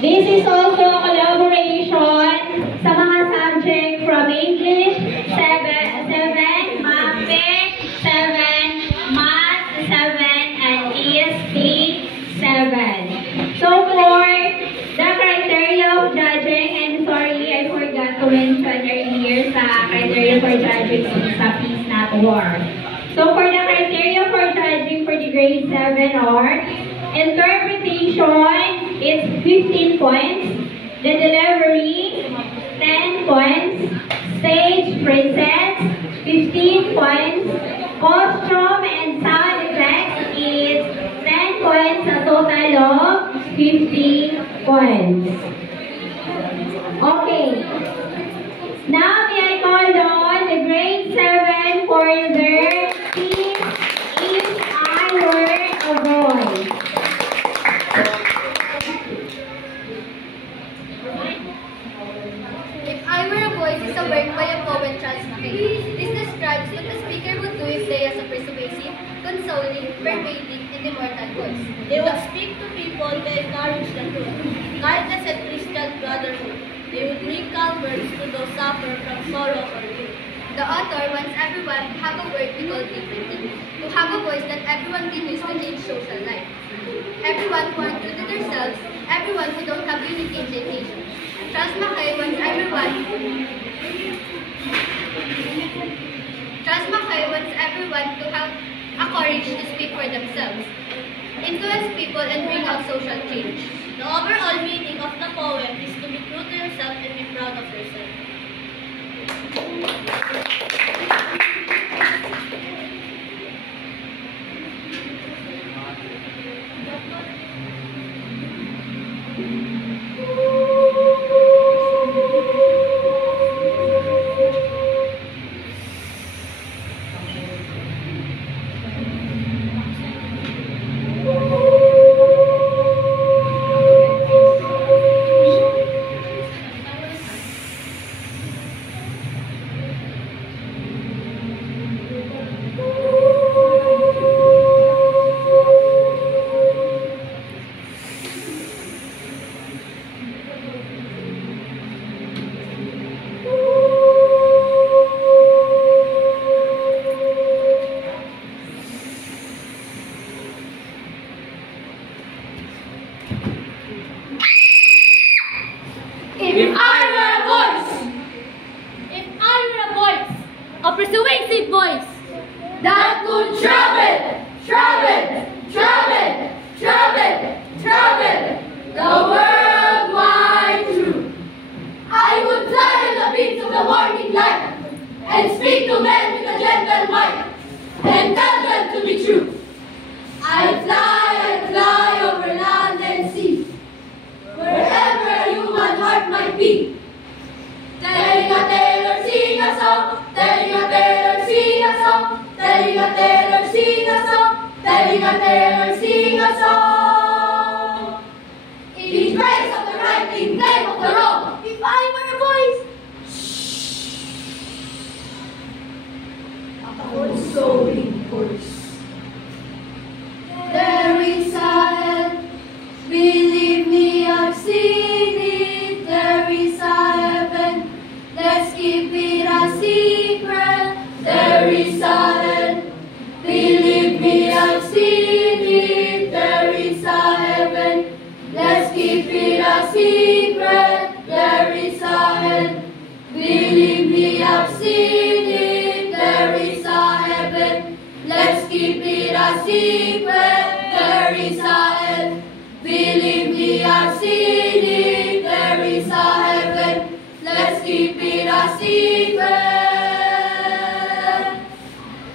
This is also a collaboration sa mga subject from English 7, Mapping 7, Math 7, and ESP 7. So for the criteria of judging, and sorry, I forgot to mention earlier sa criteria for judging sa Peace Not War. So for the criteria for judging for the grade 7 are interpretation, it's 15 points. The delivery, 10 points. Stage presence, 15 points. Costume and sound effects is 10 points, a total of 50 points. Okay. Now may I call on the grade 7 for their team If I Were a Boy. If I Were a Voice is a work by a poet, Charles Mackay. This describes what the speaker would do if they has a persuasive, consoling, pervading, and immortal voice. They would speak to people to encourage the truth, kindness and Christian brotherhood. They would bring calm words to those suffer from sorrow or guilt. The author wants everyone to have a word we call dignity, to have a voice that everyone can use to change social life. Everyone who aren't true to themselves, everyone who don't have unique indication. Charles Mackay wants everyone to have a courage to speak for themselves, influence people, and bring out social change. The overall meaning of the poem is to be true to yourself and be proud of yourself. If I were a voice, a persuasive voice that could travel the world wide through, I would fly on the beats of the morning light and speak to men with a gentle might and tell them to be true. I fly over land and sea, wherever a human heart might be. Telling a tale or sing a song, telling a tale or sing a song, telling a tale or sing a song, telling a tale or sing a song. In praise of the right, in blame of the wrong. If I were a voice, a consoling voice. There is a hell, believe me, I've seen it. There is a heaven, let's keep it a secret. There is a hell, believe me, I've seen it. There is a heaven, let's keep it a secret. There is a hell, believe me, I've seen it. There is a heaven, let's keep it a secret. There is a hell, believe me, I've seen it. There is a heaven, let's keep it a secret.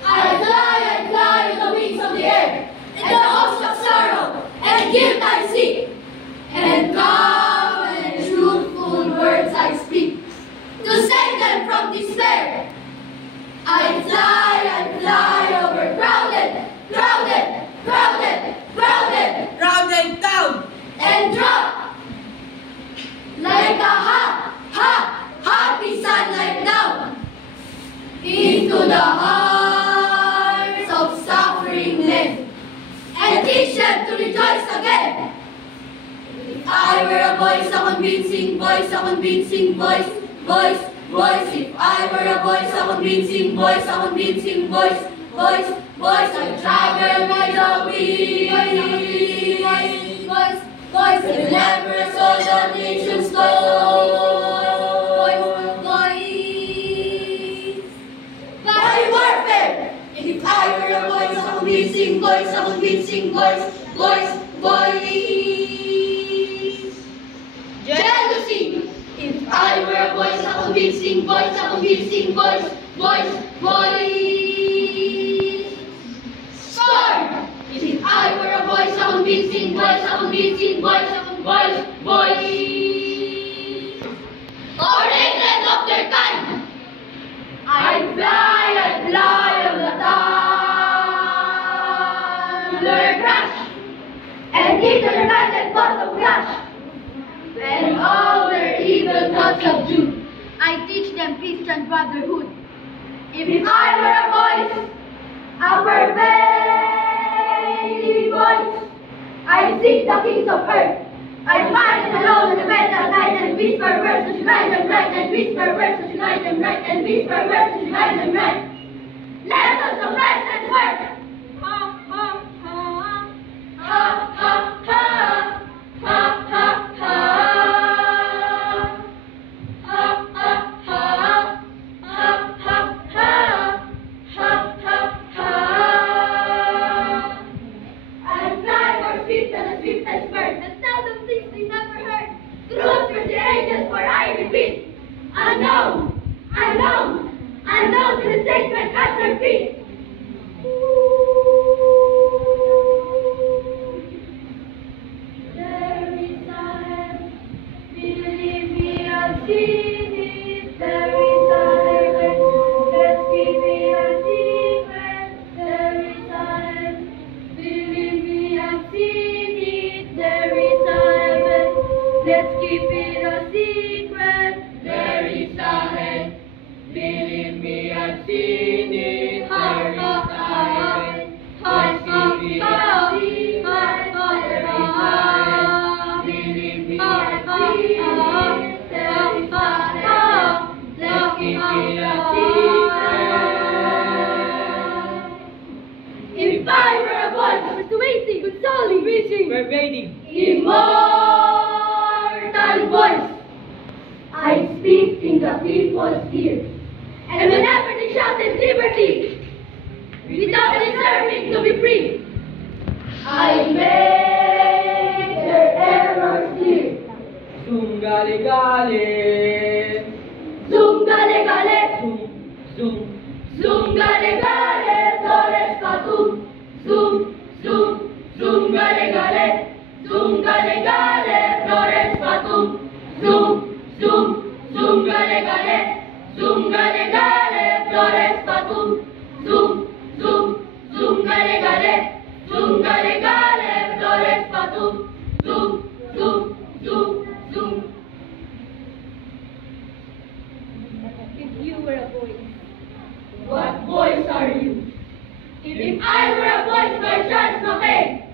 I fly on the wings of the air, and the host of sorrow and guilt I see, and come were a voice, a convincing voice, a convincing voice, voice, voice. If I were a voice, a convincing voice, a convincing voice, voice, voice. I'd travel miles away, voice, voice. I'd never saw the nation's voice, voice. By warfare. If I were a voice, a convincing voice, a convincing voice, voice, voice. Jealousy. If I were a voice, a convincing voice, a convincing voice, voice, voice. Scorn. If I were a voice, a convincing voice, a convincing voice, voice, voice. Or hatred of their kind. I'd fly all the time. Learn crash. And eat the united thoughts of crash. And all their evil thoughts subdue. I teach them peace and brotherhood. If I were a voice, a pervading voice, I'd seek the kings of earth. I'd find them alone in the bed at night and whisper words to unite them right, and whisper words to unite them right, and whisper words to unite them right. Lessons of rest and work. Ha ha ha. Ha ha ha. Ha ha ha. Unknown, unknown, unknown to the sacred at their feet. There is a heaven, believe me, I've seen it. There is a heaven, let's keep it a secret. There is a heaven, believe me, I've seen it. There is a heaven, let's keep it a secret. There is a heaven, believe me, I've seen it. There is a heaven, let's keep it a secret. There is a heaven, believe me, I've seen it. There is a heaven, let's keep it a secret. If I were a voice, persuasive, consoling, reaching, pervading, immortal voice, I speak in the people's ears. And whenever they shouted liberty, without deserving to be free, I make their errors clear. Zungalegale, Zungalegale, zoom, Zungalegale, Flores Fatum. Zoom, zoom, Zungalegale, Zungalegale, Flores Fatum. Zoom, zoom, Zungalegale, Zungalegale, Flores Fatum. Zoom, zoom, Zungalegale, Zungalegale, Flores Fatum. Zoom, zoom, zoom, zoom. If you were a voice, What voice are you? If I were a voice by Charles McCain,